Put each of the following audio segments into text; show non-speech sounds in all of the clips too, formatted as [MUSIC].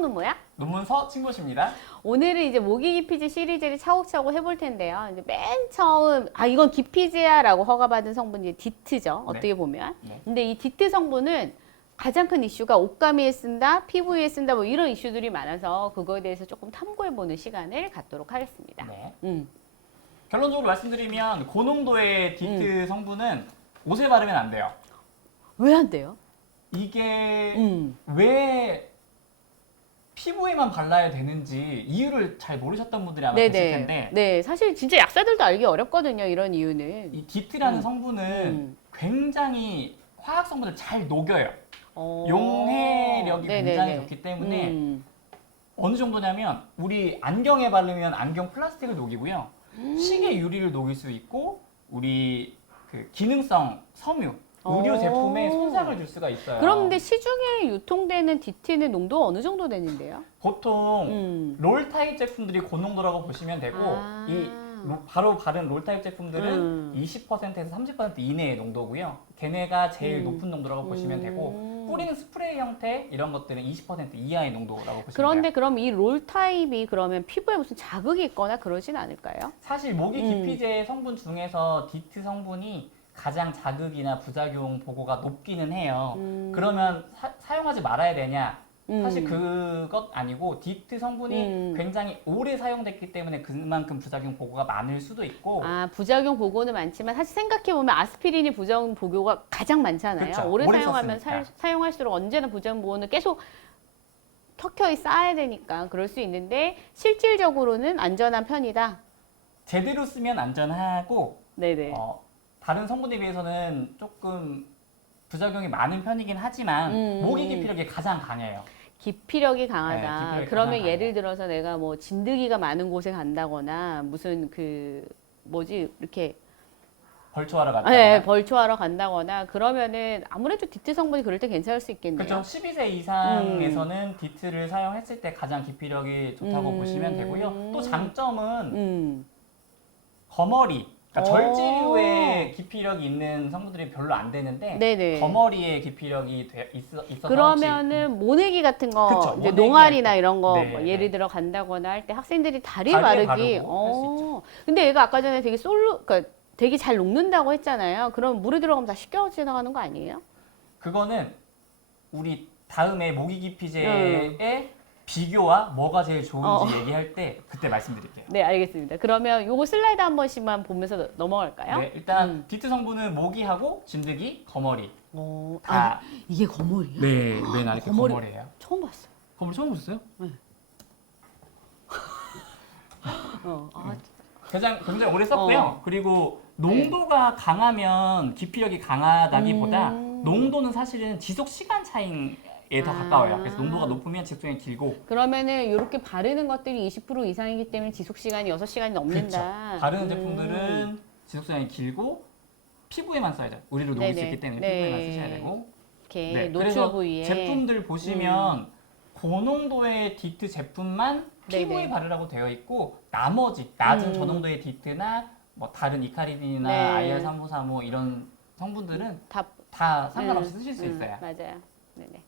논모야? 논문서 친구십니다. 오늘은 이제 모기 기피제 시리즈를 차곡차곡 해볼 텐데요. 이제 맨 처음 아 이건 기피제야라고 허가받은 성분이 디트죠. 어떻게 보면. 네. 근데 이 디트 성분은 가장 큰 이슈가 옷가미에 쓴다, 피부에 쓴다 뭐 이런 이슈들이 많아서 그거에 대해서 조금 탐구해보는 시간을 갖도록 하겠습니다. 네. 음. 결론적으로 말씀드리면 고농도의 디트 성분은 옷에 바르면 안 돼요. 왜 안 돼요? 이게 음. 왜 피부에만 발라야 되는지 이유를 잘 모르셨던 분들이 아마 계실 네네. 텐데 네, 사실 진짜 약사들도 알기 어렵거든요. 이런 이유는. 이 디트라는 음. 성분은 음. 굉장히 화학 성분을 잘 녹여요. 어. 용해력이 네네네. 굉장히 좋기 때문에 음. 어느 정도냐면 우리 안경에 바르면 안경 플라스틱을 녹이고요. 음. 시계 유리를 녹일 수 있고 우리 그 기능성 섬유 의료 오. 제품에 손상을 줄 수가 있어요. 그럼 근데 시중에 유통되는 디트는 농도 어느 정도 되는데요? 보통 음. 롤 타입 제품들이 고농도라고 보시면 되고 아. 이 로- 바로 바른 롤 타입 제품들은 음. 20%에서 30% 이내의 농도고요. 걔네가 제일 음. 높은 농도라고 보시면 되고 음. 뿌리는 스프레이 형태 이런 것들은 20% 이하의 농도라고 보시면 그런데 돼요. 그럼 이 롤 타입이 그러면 피부에 무슨 자극이 있거나 그러진 않을까요? 사실 모기 음. 기피제 성분 중에서 디트 성분이 가장 자극이나 부작용 보고가 높기는 해요. 음. 그러면 사, 용하지 말아야 되냐? 음. 사실 그것 아니고 디트 성분이 음. 굉장히 오래 사용됐기 때문에 그만큼 부작용 보고가 많을 수도 있고 아 부작용 보고는 많지만 사실 생각해 보면 아스피린이 부작용 보고가 가장 많잖아요. 그렇죠. 오래 오래 사용하면. 사, 사용할수록 언제나 부작용 보고는 계속 켜켜이 쌓아야 되니까 그럴 수 있는데 실질적으로는 안전한 편이다. 제대로 쓰면 안전하고 네네. 어, 다른 성분에 비해서는 조금 부작용이 많은 편이긴 하지만 음. 모기 기피력이 가장 강해요. 기피력이 강하다. 네, 기피력이 그러면 가장 예를. 들어서 내가 뭐 진드기가 많은 곳에 간다거나 무슨 그 뭐지 이렇게 벌초하러 갔다. 네, 벌초하러 간다거나 그러면은 아무래도 디트 성분이 그럴 때 괜찮을 수 있겠네요. 그렇죠. 12세 이상에서는 디트를 사용했을 때 가장 기피력이 좋다고 음. 보시면 되고요. 또 장점은 음. 거머리, 그러니까 오. 절지류의 기피력이 있는 성분들이 별로 안 되는데 네네. 거머리의 기피력이 돼- 있어, 있어서 그러면은 모내기 같은 거 그쵸, 이제 모내기 농알이나 할 때. 이런 거 네, 뭐 네. 예를 들어 간다거나 할 때 학생들이 다리에 다리에 바르기. 바르고 할수 어. 근데 얘가 아까 전에 되게 솔로 그러니까 되게 잘 녹는다고 했잖아요. 그럼 물에 들어가면 다 씻겨 지나가는 거 아니에요? 그거는 우리 다음에 모기 음. 기피제의 비교와 뭐가 제일 좋은지 어. 얘기할 때 그때 말씀드릴게요. 네, 알겠습니다. 그러면 요거 슬라이드 한 번씩만 보면서 너- 넘어갈까요? 네, 일단 음. 디트 성분은 모기하고 진드기, 거머리 어, 아, 다. 이게 거물이야? 네, 맨 아래 거머리. 거머리예요. 처음 봤어요. 거머리 처음 보셨어요? [LAUGHS] 어, 아, 굉장히 굉장히 오래 썼고요. 어. 그리고 농도가 강하면 기피력이 강하다기보다 음. 농도는 사실은 지속 시간 차이 에 더 아. 가까워요. 그래서 농도가 높으면 지속 시간이 길고 그러면은 이렇게 바르는 것들이 20% 이상이기 때문에 지속 시간이 6시간이 넘는다. 그렇죠. 바르는 음. 제품들은 지속 시간이 길고 피부에만 써야죠. 우리로 녹일 수 네네. 있기 때문에 네. 피부에만 쓰셔야 되고. 이렇게 네, 노출 그래서 부위에 제품들 보시면 고농도의 디트 제품만 피부에 네네. 바르라고 되어 있고 나머지 낮은 음. 저농도의 디트나 뭐 다른 이카리딘이나 네. IR 3535 이런 성분들은 다 다 상관없이 음, 쓰실 수 음, 있어요. 맞아요. 네네.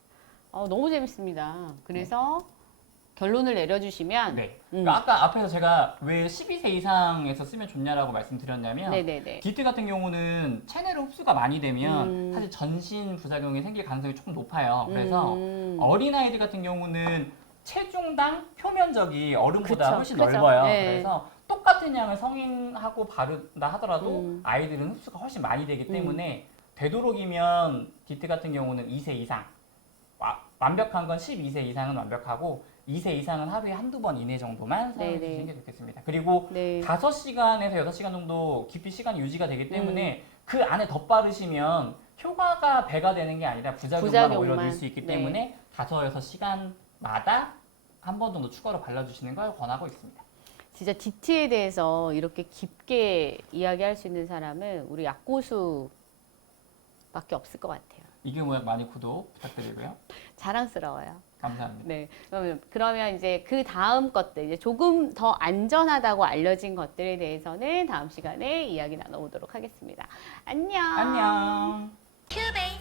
어, 너무 재밌습니다. 그래서 결론을 내려주시면 네. 음. 그러니까 아까 앞에서 제가 왜 12세 이상에서 쓰면 좋냐라고 말씀드렸냐면 네네네. 디트 같은 경우는 체내로 흡수가 많이 되면 음. 사실 전신 부작용이 생길 가능성이 조금 높아요. 그래서 음. 어린아이들 같은 경우는 체중당 표면적이 어른보다 그쵸, 훨씬 그죠. 넓어요. 네. 그래서 똑같은 양을 성인하고 바른다 하더라도 음. 아이들은 흡수가 훨씬 많이 되기 때문에 되도록이면 디트 같은 경우는 2세 이상 와- 완벽한 건 12세 이상은 완벽하고 2세 이상은 하루에 한두 번 이내 정도만 사용해 네네. 주시는 게 좋겠습니다. 그리고 네. 5시간에서 6시간 정도 기피 시간이 유지가 되기 음. 때문에 그 안에 덧바르시면 효과가 배가 되는 게 아니라 부작용만, 부작용만. 오히려 늘 수 있기 네. 때문에 5, 6시간마다 한 번 정도 추가로 발라주시는 걸 권하고 있습니다. 진짜 디트에 대해서 이렇게 깊게 이야기할 수 있는 사람은 우리 약고수 밖에 없을 것 같아요. 이게 모양 많이 구독 부탁드리고요. 자랑스러워요. 감사합니다. 네. 그러면, 그러면 이제 그 다음 것들, 이제 조금 더 안전하다고 알려진 것들에 대해서는 다음 시간에 이야기 나눠보도록 하겠습니다. 안녕. 안녕. 큐베이.